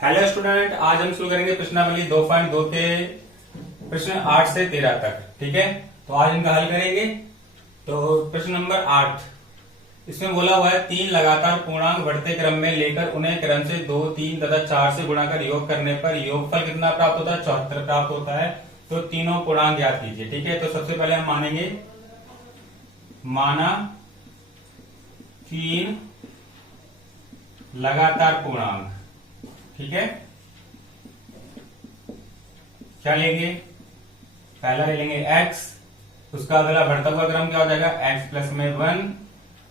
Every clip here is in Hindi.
हेलो स्टूडेंट, आज हम शुरू करेंगे प्रश्नावली 2.2 के प्रश्न 8 से 13 तक। ठीक है, तो आज इनका हल करेंगे। तो प्रश्न नंबर 8, इसमें बोला हुआ है 3 लगातार पूर्णांक बढ़ते क्रम में लेकर उन्हें क्रम से 2, 3 तथा 4 से गुणा कर योग करने पर योगफल कितना प्राप्त होता है? 74 प्राप्त होता है। तो तीनों पूर्णांक याद कीजिए। ठीक है, तो सबसे पहले हम माना 3 लगातार पूर्णांक। ठीक है, क्या लेंगे? पहला ले लेंगे x, उसका अगला बढ़ता हुआ क्रम क्या हो जाएगा? x प्लस में 1,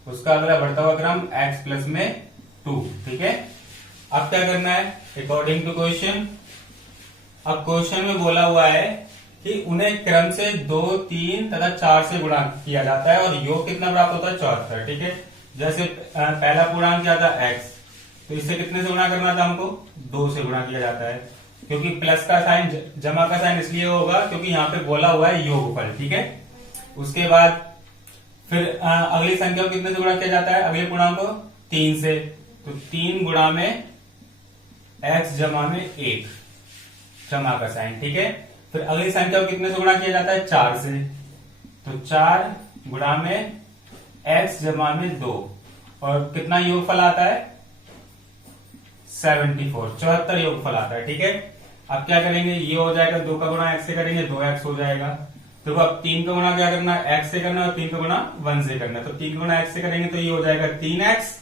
उसका अगला बढ़ता हुआ क्रम x प्लस में 2। ठीक है, अब क्या करना है? अकॉर्डिंग टू क्वेश्चन, अब क्वेश्चन में बोला हुआ है कि उन्हें क्रम से 2, 3 तथा 4 से गुणा किया जाता है और योग कितना प्राप्त होता है? 74। ठीक है, जैसे पहला पूर्णांक क्या था? x, तो इससे कितने से गुणा करना था हमको? 2 से गुणा किया जाता है, क्योंकि प्लस का साइन जमा का साइन इसलिए होगा क्योंकि यहाँ पे बोला हुआ है योगफल। ठीक है, उसके बाद फिर अगली संख्या को कितने से गुणा किया जाता है? अगले पूर्णांक को 3 से, तो 3 गुणा में x जमा में 1 जमा का साइन। ठीक है, फिर अगली संख्या को कितने से गुणा किया जाता है? 4 से, तो 4 गुणा में x जमा में 2, और कितना योगफल आता है? 74, 74 योगफल आता है। ठीक है, अब क्या करेंगे? ये हो जाएगा 2 का गुणा x से करेंगे, 2x हो जाएगा। तो अब 3 का गुणा क्या करना है? x से करना है, और 3 का गुणा 1 से करना है। तो 3 का गुणा x से करेंगे तो ये हो जाएगा 3x,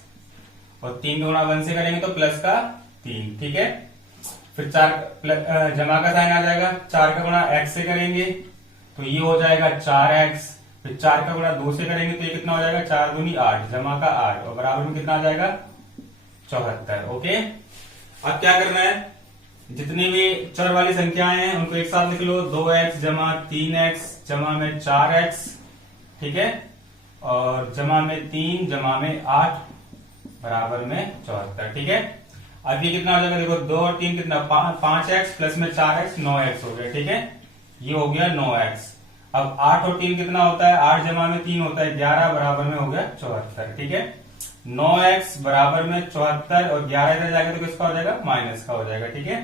और 3 का गुणा 1 से करेंगे तो प्लस का 3। ठीक है, फिर 4 जमा का साइन आ जाएगा। 4 का गुणा x से करेंगे तो ये हो जाएगा 4x, फिर 4 का गुणा 2 से करेंगे तो ये कितना हो जाएगा? 4 दूनी 8 जमा का 8, और बराबर में कितना आ जाएगा? 74। ओके, अब क्या करना है? जितनी भी चर वाली संख्याएं हैं उनको एक साथ लिख लो। 2x जमा 3x जमा में 4x, ठीक है, और जमा में 3 जमा में 8 बराबर में 74। ठीक है, अब ये कितना हो जाएगा? देखो 2 और 3 कितना? 5x प्लस में 4x 9x हो गया। ठीक है, ये हो गया 9x। अब 8 और 3 कितना होता है? 8 जमा में 3 होता है 11, बराबर में हो गया 74। ठीक है, 9x बराबर में 74, और 11 इधर जाएगा तो किसका हो जाएगा? माइनस का हो जाएगा। ठीक है,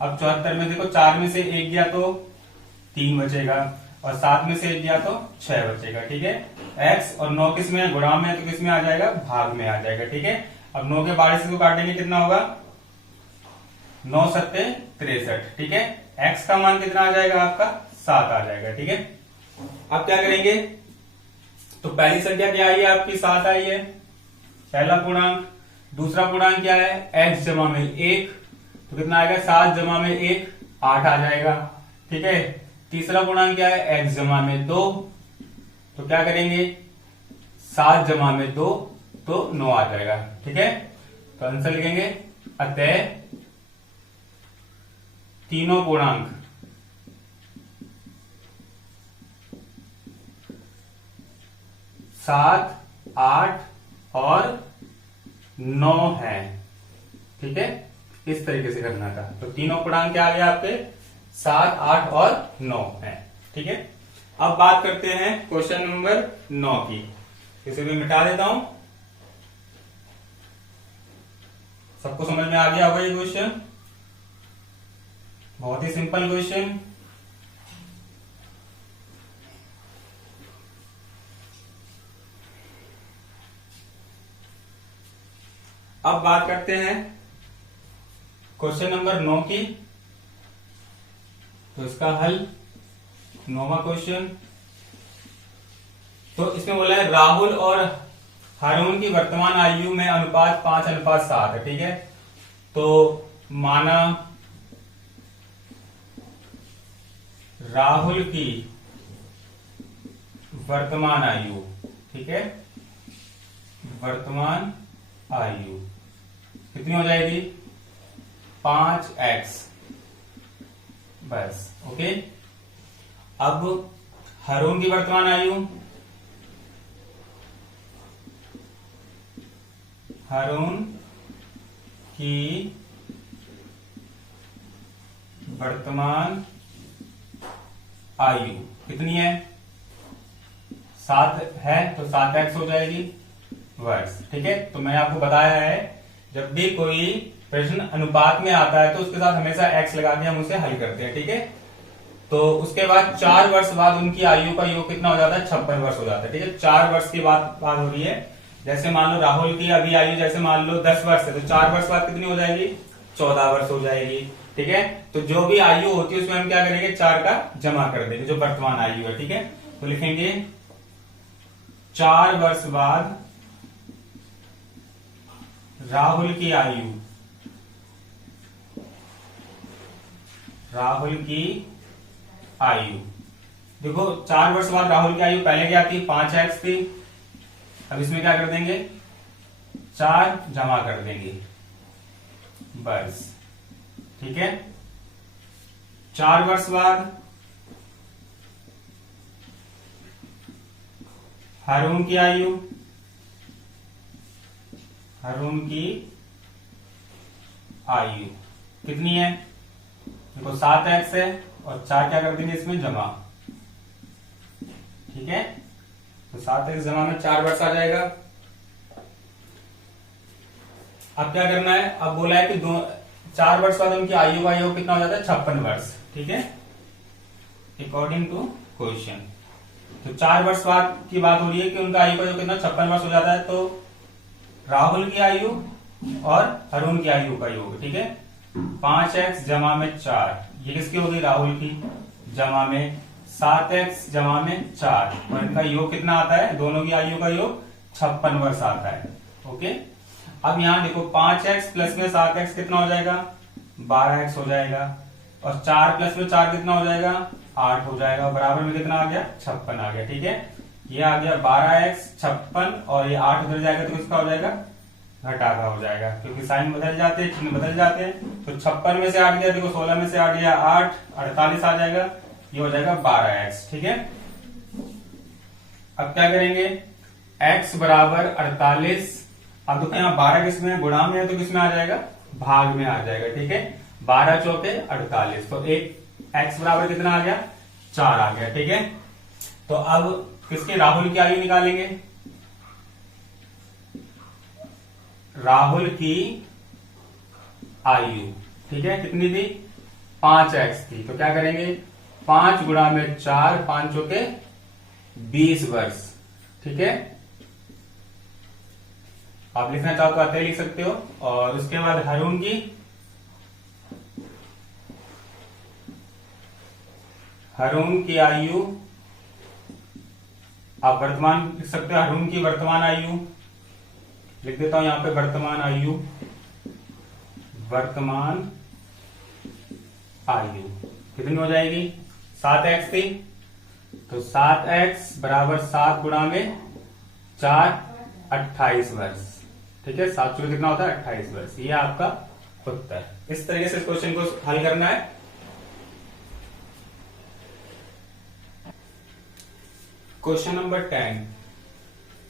अब 74 में देखो 4 में से 1 गया तो 3 बचेगा, और 7 में से 1 गया तो 6 बचेगा। ठीक है, x और 9 किस में है? गुणा में है, तो किस में आ जाएगा? भाग में आ जाएगा। ठीक है, अब 9 के 22 को काटेंगे, कितना होगा? 9 सत्ते 63। ठीक है, x का मान कितना आ जाएगा? आपका 7 आ जाएगा। ठीक है, अब क्या करेंगे? तो पहली संख्या क्या आई है आपकी? 7 आई है, पहला पूर्णांक। दूसरा पूर्णांक क्या है? x जमा में 1, तो कितना आएगा? 7 जमा में 1 8 आ जाएगा। ठीक है, तीसरा पूर्णांक क्या है? x जमा में 2, तो क्या करेंगे? 7 जमा में 2 तो 9 आ जाएगा। ठीक है, तो आंसर लिखेंगे अतः तीनों पूर्णांक 7, 8 और 9 है। ठीक है, इस तरीके से करना था। तो तीनों पूर्णांक क्या आ गया आपके? 7, 8 और 9 है। ठीक है, अब बात करते हैं क्वेश्चन नंबर 9 की। इसे भी मिटा देता हूं, सबको समझ में आ गया होगा ये क्वेश्चन। बहुत ही सिंपल क्वेश्चन। अब बात करते हैं क्वेश्चन नंबर 9 की। तो इसका हल, 9वां क्वेश्चन। तो इसमें बोला है राहुल और हारून की वर्तमान आयु में अनुपात 5:7 है। ठीक है, तो माना राहुल की वर्तमान आयु, ठीक है, वर्तमान आयु कितनी हो जाएगी? 5x, बस। ओके, अब हारून की वर्तमान आयु, हारून की वर्तमान आयु कितनी है? 7 है, तो 7x हो जाएगी वर्ष। ठीक है, तो मैंने आपको बताया है जब भी कोई प्रश्न अनुपात में आता है तो उसके साथ हमेशा x लगा के हम उसे हल करते हैं, ठीक है। तो उसके बाद 4 वर्ष बाद उनकी आयु का योग कितना हो जाता है, 56 वर्ष हो जाता है, ठीक है। 4 वर्ष की बात हो रही है। जैसे मान लो राहुल की अभी आयु जैसे मान लो 10 वर्ष है, तो 4 वर्ष बाद कितनी हो जाएगी, 14 वर्ष हो जाएगी, ठीक है। तो जो भी आयु होती है उसमें हम क्या करेंगे, 4 का जमा कर देंगे, जो वर्तमान आयु है, ठीक है। तो लिखेंगे 4 वर्ष बाद राहुल की आयु, राहुल की आयु, देखो 4 वर्ष बाद राहुल की आयु पहले क्या थी, 5x थी। अब इसमें क्या कर देंगे, 4 जमा कर देंगे बस, ठीक है। 4 वर्ष बाद हरुण की आयु, हरुण की आयु कितनी है, देखो 7x है और 4 क्या कर देंगे इसमें जमा, ठीक है। तो 7x जमा में 4 वर्ष आ जाएगा। अब क्या करना है, अब बोला है कि 4 वर्ष बाद उनकी आयु का योग कितना हो जाता है, 56 वर्ष, ठीक है, अकॉर्डिंग टू क्वेश्चन। तो 4 वर्ष बाद की बात हो रही है कि उनका आयु का योग कितना 56 वर्ष हो जाता है। तो राहुल की आयु और अरुण की आयु का योग, ठीक है, 5x जमा में 4, ये किसकी होगी, राहुल की, जमा में 7x जमा में 4, और इनका योग कितना आता है, दोनों की आयु का योग 56 वर्ष आता है, ओके। अब यहां देखो 5x प्लस में 7x कितना हो जाएगा, 12x हो जाएगा, और 4 प्लस में 4 कितना हो जाएगा, 8 हो जाएगा, बराबर में कितना आ गया, 56 आ गया, ठीक है। ये आ गया 12x 56 और ये 8 उधर जाएगा तो किसका हो जाएगा, घटा का हो जाएगा, क्योंकि साइन बदल जाते हैं, चिन्ह बदल जाते हैं। तो 56 में से 8 गया, देखो 16 में से 8 गया 8, 48 आ जाएगा, ये हो जाएगा 12x, ठीक है। अब क्या करेंगे, x बराबर 48, अब देखो यहाँ 12 किसमें है, गुणा में है, तो किसमें आ जाएगा, भाग में आ जाएगा, ठीक है। 12 चौके 48, तो एक x बराबर कितना आ गया, 4 आ गया, ठीक है। तो अब किसके, राहुल की आयु निकालेंगे, राहुल की आयु, ठीक है, कितनी थी, 5x थी। तो क्या करेंगे, 5 गुणा में 4, 5 चौके 20 वर्ष, ठीक है। आप लिखना चाहो तो आते लिख सकते हो। और उसके बाद हरुण की, हरुण की आयु आप वर्तमान लिख सकते हो, हरुण की वर्तमान आयु लिख देता हूं यहां पे, वर्तमान आयु, वर्तमान आयु कितनी हो जाएगी, 7x थी, तो 7x बराबर 7 गुणा में 4, 28 वर्ष, ठीक है। 7 चौके कितना होता है, 28 वर्ष, ये आपका उत्तर। इस तरीके से इस क्वेश्चन को हल करना है। क्वेश्चन नंबर 10,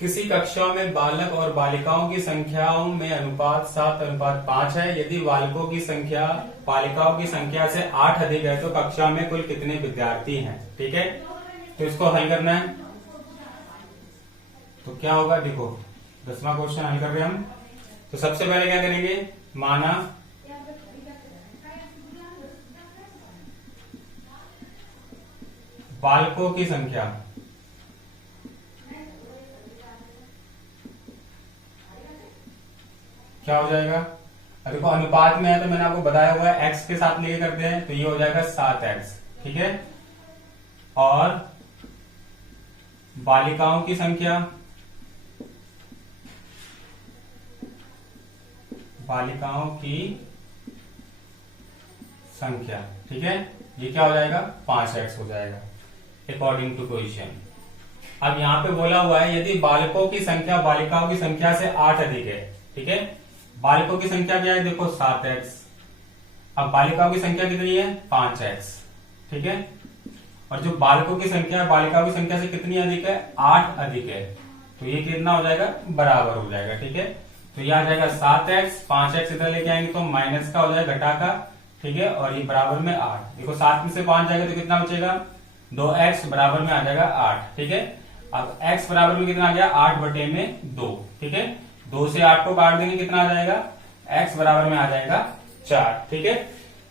किसी कक्षा में बालक और बालिकाओं की संख्याओं में अनुपात 7:5 है। यदि बालकों की संख्या बालिकाओं की संख्या से 8 अधिक है तो कक्षा में कुल कितने विद्यार्थी हैं, ठीक है। तो इसको हल करना है, तो क्या होगा, देखो 10वां क्वेश्चन हल कर रहे हैं हम। तो सबसे पहले क्या करेंगे, माना बालकों की संख्या, क्या हो जाएगा, देखो अनुपात में है तो मैंने आपको बताया हुआ है x के साथ लेके करते हैं, तो ये हो जाएगा 7x, ठीक है। और बालिकाओं की संख्या, बालिकाओं की संख्या, ठीक है, ये क्या हो जाएगा, 5x हो जाएगा अकॉर्डिंग टू क्वेश्चन। अब यहां पे बोला हुआ है यदि बालकों की संख्या बालिकाओं की संख्या से 8 अधिक है, ठीक है। बालकों की संख्या क्या है, देखो 7x, अब बालिकाओं की संख्या कितनी है, 5x, ठीक है। और जो बालकों की संख्या बालिकाओं की संख्या से कितनी अधिक है, 8 अधिक है, तो ये कितना हो जाएगा, बराबर हो जाएगा, ठीक है। तो ये आ जाएगा 7x, 5x इधर लेके आएंगे तो माइनस का हो जाएगा, घटा का, ठीक है, और ये बराबर में 8, देखो 7 में से 5 जाएगा तो कितना बचेगा, 2x बराबर में आ जाएगा 8, ठीक है। अब x बराबर में कितना आ गया, 8 बटे में 2, ठीक है। 2 से 8 को काट देंगे कितना आ जाएगा, x बराबर में आ जाएगा 4। ठीक है,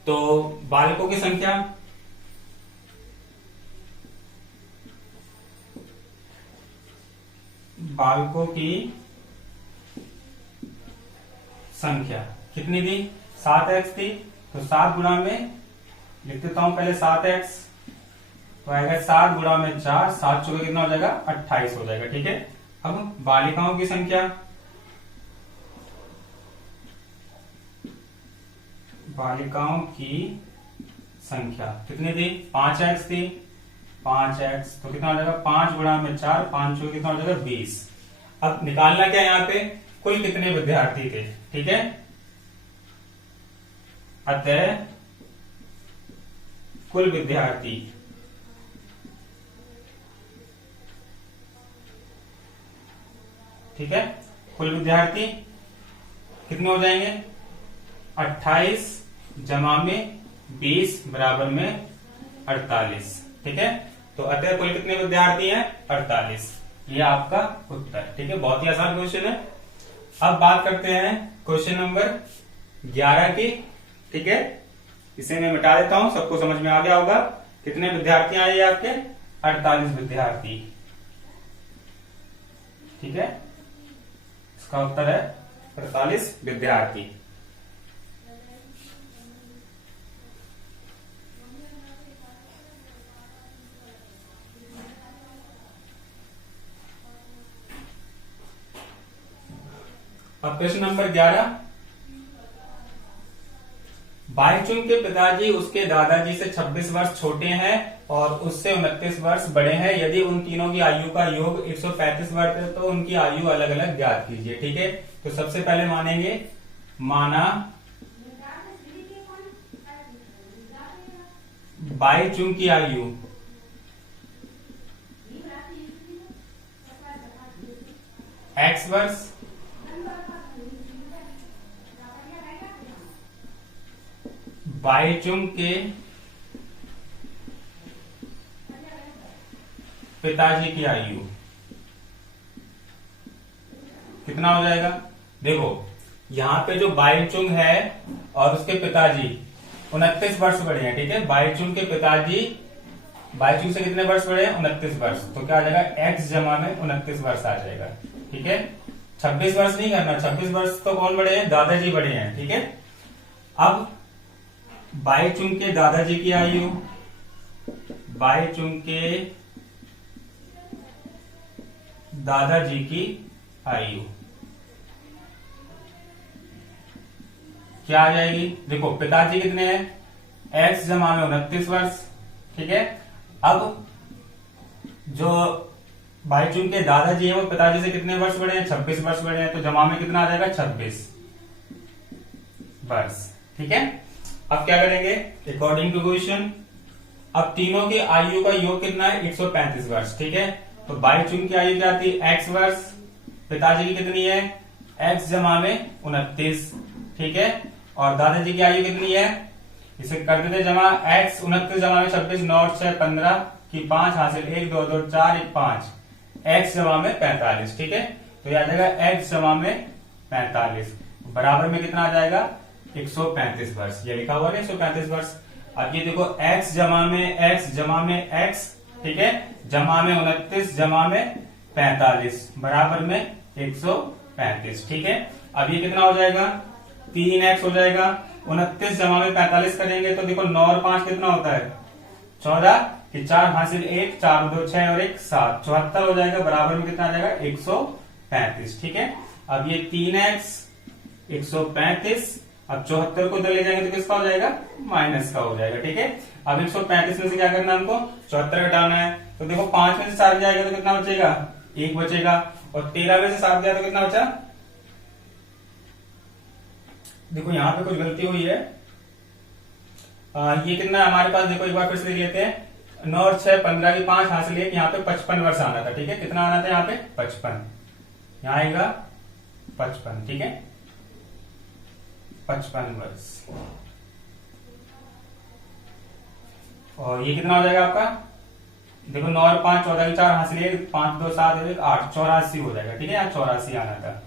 तो बालकों की संख्या, बालकों की संख्या कितनी थी? 7x थी। तो 7 गुणा में लिख देता हूं पहले 7x, तो आएगा 7 गुणा में 4, 7 चौके कितना हो जाएगा? 28 हो जाएगा। ठीक है, अब बालिकाओं की संख्या, बालिकाओं की संख्या कितनी थी? 5x थी। 5x तो कितना हो जाएगा? 5 गुणा में 4, 5 चौके कितना हो जाएगा? 20। अब निकालना क्या है यहाँ पे? कुल कितने विद्यार्थी थे। ठीक है, अतः कुल विद्यार्थी ठीक है, कुल विद्यार्थी कितने हो जाएंगे? 28 जमा में 20 बराबर में 48। ठीक है, तो अतः कुल कितने विद्यार्थी हैं? 48। ये आपका उत्तर। ठीक है, बहुत ही आसान क्वेश्चन है। अब बात करते हैं क्वेश्चन नंबर 11 की। ठीक है, इसे मैं मिटा देता हूं, सबको समझ में आ गया होगा। कितने विद्यार्थी आए आपके? 48 विद्यार्थी। ठीक है, इसका उत्तर है 48 विद्यार्थी। अब प्रश्न नंबर 11, बाईचुंग के पिताजी उसके दादाजी से 26 वर्ष छोटे हैं और उससे 29 वर्ष बड़े हैं। यदि उन तीनों की आयु का योग 135 वर्ष है तो उनकी आयु अलग अलग ज्ञात कीजिए। ठीक है, तो सबसे पहले मानेंगे, माना बाईचुंग की आयु x वर्ष, बाईचुंग के पिताजी की आयु कितना हो जाएगा? देखो यहां पे जो बाईचुंग है और उसके पिताजी 29 वर्ष बड़े हैं। ठीक है, बाईचुंग के पिताजी बाईचुंग से कितने वर्ष बड़े हैं? 29 वर्ष। तो क्या आ जाएगा? x जमा में 29 वर्ष आ जाएगा। ठीक है, 26 वर्ष नहीं करना, 26 वर्ष तो कौन बड़े हैं? दादाजी बड़े हैं। ठीक है, अब बाईचुंग के दादाजी की आयु, बाईचुंग के दादाजी की आयु क्या आ जाएगी? देखो पिताजी कितने हैं? x जमा में 29 वर्ष। ठीक है, अब जो बाईचुंग के दादाजी हैं वो पिताजी से कितने वर्ष बड़े हैं? 26 वर्ष बड़े हैं। तो जमा में कितना आ जाएगा? 26 वर्ष। ठीक है, अब क्या करेंगे? अकॉर्डिंग टू क्वेश्चन, अब तीनों की आयु का योग कितना है? 135 वर्ष। ठीक है, तो बाईचुंग की आयु क्या आती है? x वर्ष। पिताजी की कितनी है? x जमा में 29। ठीक है, और दादाजी की आयु कितनी है? इसे कर देते जमा, x 29 जमा में 26, 9 और 6 15 की 5 हासिल 1 2 2 4 1 5, x जमा में 45। ठीक है, तो यह आ जाएगा x जमा में 45 बराबर में कितना आ जाएगा? 135 वर्ष। ये लिखा हुआ है 135 वर्ष। अब ये देखो x जमा में x, ठीक है, जमा में 29 जमा में 45 बराबर में 135। ठीक है, अब ये कितना हो जाएगा? 3x हो जाएगा। 29 जमा में 45 करेंगे तो देखो 9 और 5 कितना होता है? 14 की 4 हासिल 1, 4 2 6 और 1 7, 74 हो जाएगा बराबर में कितना आ जाएगा? 135। ठीक है, अब ये 3x 135, अब 74 को इधर ले जाएंगे तो किसका हो जाएगा? माइनस का हो जाएगा। ठीक है, अब 135 में से क्या करना है हमको? 74 घटाना है। तो देखो 5 में से 7 जाएगा तो कितना बचेगा? 1 बचेगा। और 13 में से 7 गया तो कितना बचा? देखो यहां पे कुछ गलती हुई है। ये कितना हमारे पास? देखो एक बार फिर से देख लेते हैं। 9 और 6 15 की 5 हासिल 1, यहाँ पे 55 वर्ष आना था। ठीक है, कितना आना था यहाँ पे? 55। यहाँ आएगा 55। ठीक है, 55 वर्ष। और ये कितना हो जाएगा आपका? देखो 9 और 5 14 की 4 हासिल 1, 5 2 7 1 8, 84 हो जाएगा। ठीक है, यहाँ 84 आना था।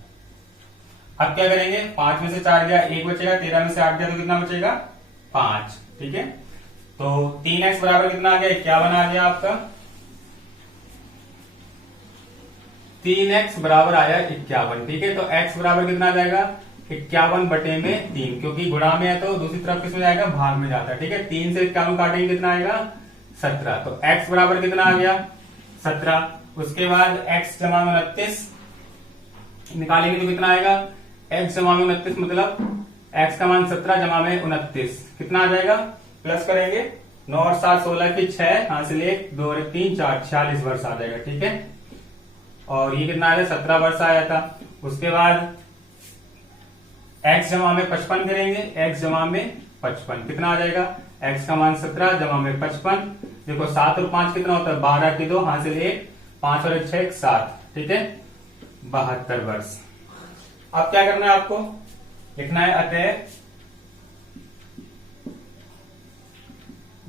अब क्या करेंगे, 5 में से 4 गया 1 बचेगा, 13 में से 8 गया तो कितना बचेगा 5। ठीक है, तो 3x बराबर कितना आ गया 51 आ गया आपका। 3x बराबर आया 51। ठीक है, तो x बराबर कितना आ जाएगा 51 बटे में 3, क्योंकि गुणा में है तो दूसरी तरफ किसमें जाएगा, भाग में जाता है। ठीक है, 3 से 51 काटेंगे कितना आएगा 17। तो x बराबर कितना आ गया 17। उसके बाद x जमा में 29 निकालेंगे तो कितना आएगा, x जमा में 29 मतलब x का मान 17 जमा में 29 कितना आ जाएगा, प्लस करेंगे 9 और 7 16 की 6, यहां से 1 2 और 3 4 46 वर्ष आ जाएगा। ठीक है, और ये कितना आया 17 वर्ष आया था। उसके बाद x जमा में 55 करेंगे, x जमा में 55 कितना आ जाएगा, x का मान 17 जमा में 55। देखो 7 और 5 कितना होता है 12 की 2, हासिल 1 5 और 6 7। ठीक है, 72 वर्ष। अब क्या करना है आपको, लिखना है अतः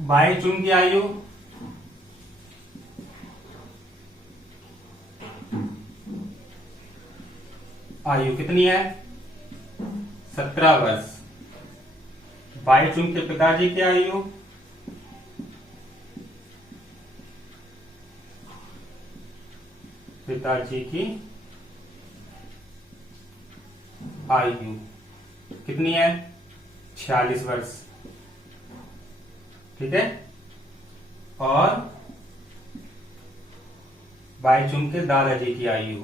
भाईचुंग की आयु कितनी है 17 वर्ष। भाईचुंग के पिताजी की आयु आयु कितनी है 46 वर्ष। ठीक है, और भाईचुंग के दादाजी की आयु,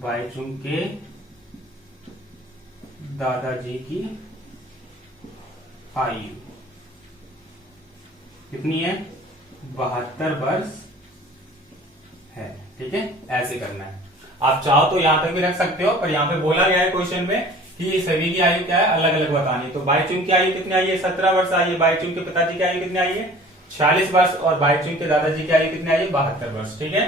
भाईचुंग के दादाजी की आयु कितनी है 72 वर्ष है। ठीक है, ऐसे करना है। आप चाहो तो यहां तक भी रख सकते हो, पर यहां पे बोला गया है क्वेश्चन में कि सभी की आयु क्या है अलग अलग बतानी है। तो भाईचुंग की आयु कितनी आई है 17 वर्ष आई है, भाईचुंग के पिताजी की आयु कितनी आई है 46 वर्ष, और भाईचुंग के दादाजी की आयु कितनी आई है 72 वर्ष। ठीक है,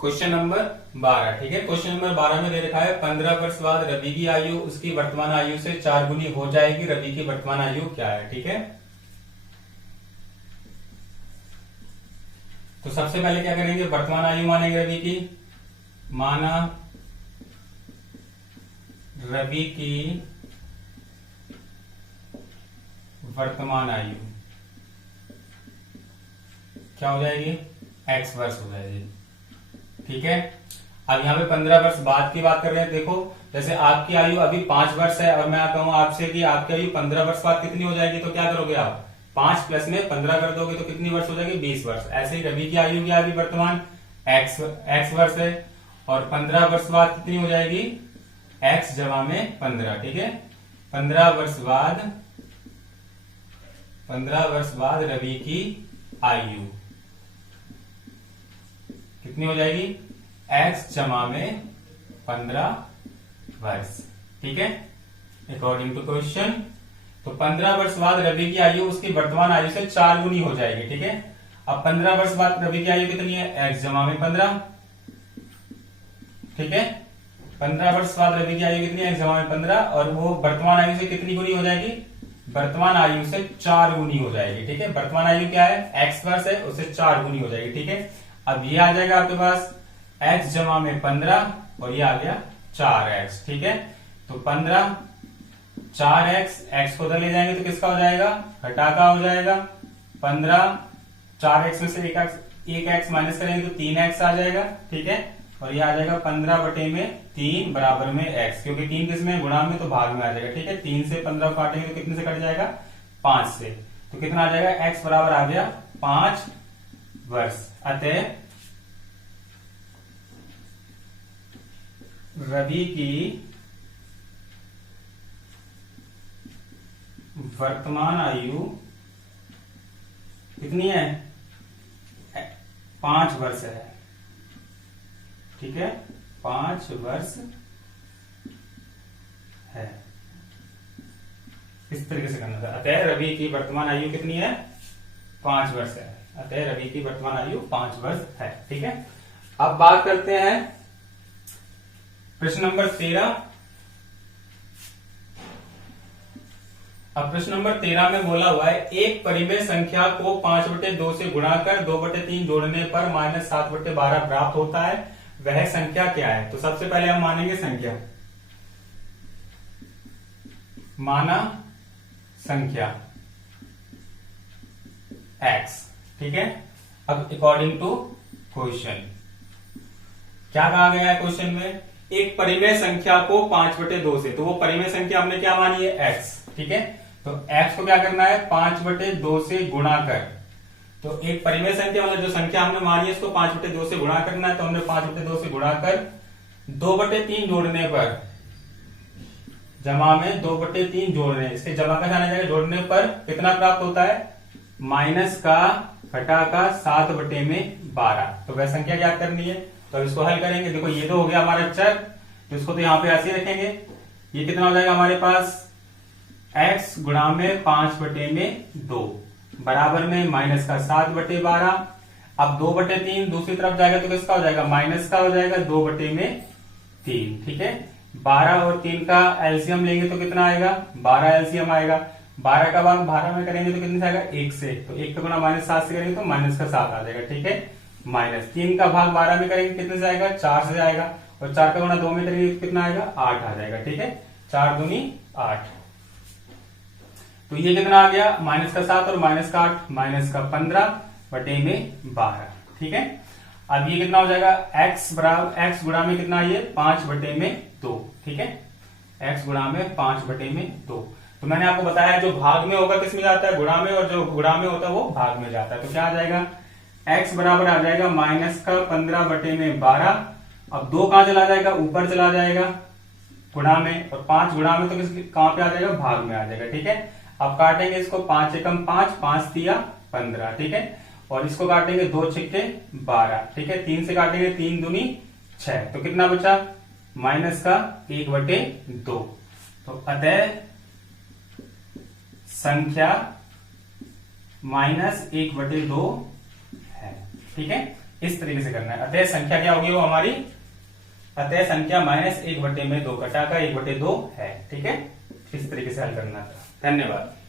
क्वेश्चन नंबर 12। ठीक है, क्वेश्चन नंबर 12 में दे रखा है 15 वर्ष बाद रवि की आयु उसकी वर्तमान आयु से 4 गुनी हो जाएगी, रवि की वर्तमान आयु क्या है। ठीक है, तो सबसे पहले क्या करेंगे, वर्तमान आयु मानेंगे रवि की, माना रवि की वर्तमान आयु क्या हो जाएगी x वर्ष हो जाएगी। ठीक है, अब यहाँ पे 15 वर्ष बाद की बात कर रहे हैं। देखो जैसे आपकी आयु अभी 5 वर्ष है और मैं कहूं आपसे कि आपकी आयु 15 वर्ष बाद कितनी हो जाएगी, तो क्या करोगे आप 5 प्लस में 15 कर दोगे तो कितनी वर्ष हो जाएगी 20 वर्ष। ऐसे ही रवि की आयु क्या अभी वर्तमान x वर्ष है, और 15 वर्ष बाद कितनी हो जाएगी x जमा में 15। ठीक है, 15 वर्ष बाद रवि की आयु कितनी हो जाएगी x जमा में 15 वर्ष। ठीक है, अकॉर्डिंग टू क्वेश्चन, तो 15 वर्ष बाद रवि की आयु उसकी वर्तमान आयु से 4 गुनी हो जाएगी। ठीक है, अब 15 वर्ष बाद रवि की आयु कितनी है x जमा में 15। ठीक है, 15 वर्ष बाद रवि की आयु कितनी है x जमा में 15, और वो वर्तमान आयु से कितनी गुनी हो जाएगी, वर्तमान आयु से 4 गुनी हो जाएगी। ठीक है, वर्तमान आयु क्या है x वर्ष है, उससे 4 गुनी हो जाएगी। ठीक है, अब ये आ जाएगा आपके पास x जमा में 15 और ये आ गया 4x। ठीक है, तो 15 4x, x को उधर ले जाएंगे तो किसका हो जाएगा घटा का हो जाएगा 15, 4x में से एक x माइनस करेंगे तो 3x आ जाएगा। ठीक है, और ये आ जाएगा 15 बटे में 3 बराबर में x, क्योंकि 3 किसमें गुणा में तो भाग में आ जाएगा। ठीक है, 3 से 15 काटेंगे तो कितने से कट जाएगा 5 से, तो कितना आ जाएगा x बराबर आ गया 5 वर्ष। अतः रवि की वर्तमान आयु कितनी है 5 वर्ष है। ठीक है, 5 वर्ष है, इस तरीके से करना था। अतः रवि की वर्तमान आयु कितनी है 5 वर्ष है। अतः रवि की वर्तमान आयु 5 वर्ष है। ठीक है, अब बात करते हैं प्रश्न नंबर 13। अब प्रश्न नंबर 13 में बोला हुआ है एक परिमेय संख्या को 5/2 से गुणा कर 2/3 जोड़ने पर -7/12 प्राप्त होता है, वह संख्या क्या है। तो सबसे पहले हम मानेंगे संख्या, माना संख्या x, ठीक है। अब अकॉर्डिंग टू क्वेश्चन क्या कहा गया है क्वेश्चन में, एक परिमेय संख्या को 5/2 से, तो वो परिमेय संख्या हमने क्या मानी है x, ठीक है। तो x को क्या करना है 5/2 से गुणा कर, तो एक परिमेय संख्या मतलब जो संख्या हमने मानी है इसको 5/2 से गुणा करना है, तो हमने 5/2 से गुणा कर 2/3 जोड़ने पर, जमा में 2/3 जोड़ने, इसके जमा का जाना जाएगा, जोड़ने पर कितना प्राप्त होता है माइनस का घटा का 7/12, तो वह संख्या याद करनी है। तो इसको हल करेंगे, देखो ये तो हो गया हमारा चर, तो इसको तो यहां पे ऐसे रखेंगे, ये कितना हो जाएगा हमारे पास x गुणा में 5/2 बराबर में माइनस का 7/12। अब 2/3 दूसरी तरफ जाएगा तो किसका हो जाएगा माइनस का हो जाएगा 2/3, ठीक है। 12 और 3 का एलसीएम लेंगे तो कितना आएगा 12 एलसीएम आएगा, 12 का भाग 12 में करेंगे तो कितने से आएगा 1 से, तो 1 का गुणा -7 से करेंगे तो माइनस का 7 आ जाएगा, ठीक है। माइनस 3 का भाग 12 में करेंगे कितने से आएगा 4 से आएगा, और 4 का गुणा 2 में करेंगे तो कितना आएगा 8 आ जाएगा, ठीक है। 4 दूनी 8, तो ये कितना आ गया माइनस का 7 और माइनस का 8, माइनस का 15/12, ठीक है। अब ये कितना हो जाएगा x बराबर x गुणा में कितना ये 5/2, ठीक है। x गुणा में 5/2, तो मैंने आपको बताया जो भाग में होगा किस में जाता है गुणा में, और जो गुणा में होता है वो भाग में जाता है। तो क्या आ जाएगा x बराबर आ जाएगा माइनस का 15/12। अब 2 कहां चला जाएगा ऊपर चला जाएगा गुणा में, और 5 गुणा में तो कहां पे आ जाएगा भाग में आ जाएगा, ठीक है। अब काटेंगे इसको 5 एकम 5, 5 तिया 15, ठीक है। और इसको काटेंगे 2 छिक्के 12, ठीक है। 3 से काटेंगे 3 दूनी 6, तो कितना बचा माइनस का 1/2। तो अतः संख्या -1/2 है, ठीक है। इस तरीके से करना है। अतः संख्या क्या होगी वो हमारी, अतः संख्या -1/2 कटा का 1/2 है, ठीक है। इस तरीके से हल करना था। धन्यवाद।